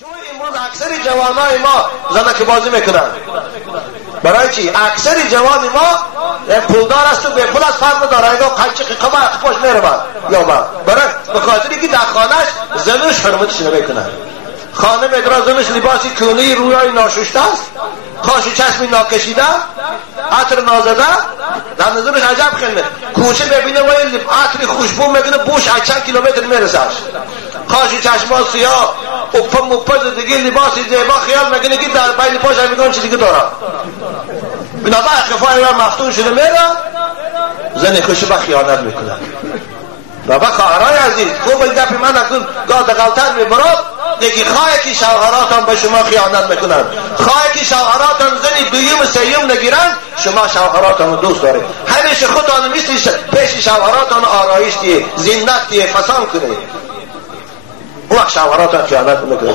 چون امروز اکثر جوانای ما زنک بازی میکنن. برای چی؟ اکثر جوان ما پولدار است و به پول از فرق داره. اینا قنچه قمه پاش میره یا با برای بخاطری که در خانهش زنش حرمتش نمیکنن. خانه میدرا زنش لباسی کونی رویای ناشسته است، کاش و چشمی ناکشیده، عطر نازده، در نظرش عجب خیلی کوچه ببینه و عطر خوشبو میکنه بوش از چند کیلومتر میرسش، کاش و چشما سیاه اپا مپز دیگه لباسی زیبا خیال میکنه که در بین پاش میگن چی دیگه داره. بنابرای خفای و مفتون شده میره زن خوش با خیانت میکنه. بابا خواهرای عزیز خوب این گپی من اکنون گاه دقلتر میبرد یکی خواهی که شوهراتان به شما خیانت میکنن، خواهی که شوهراتان زنی دویم سیم نگیرن، شما شوهراتان رو دوست دارید، همیشه خودتان مثل پیش شوهراتان آرایش دیه زینت دیه فسان کنید، اون وقت شوهراتان خیانت میکنه.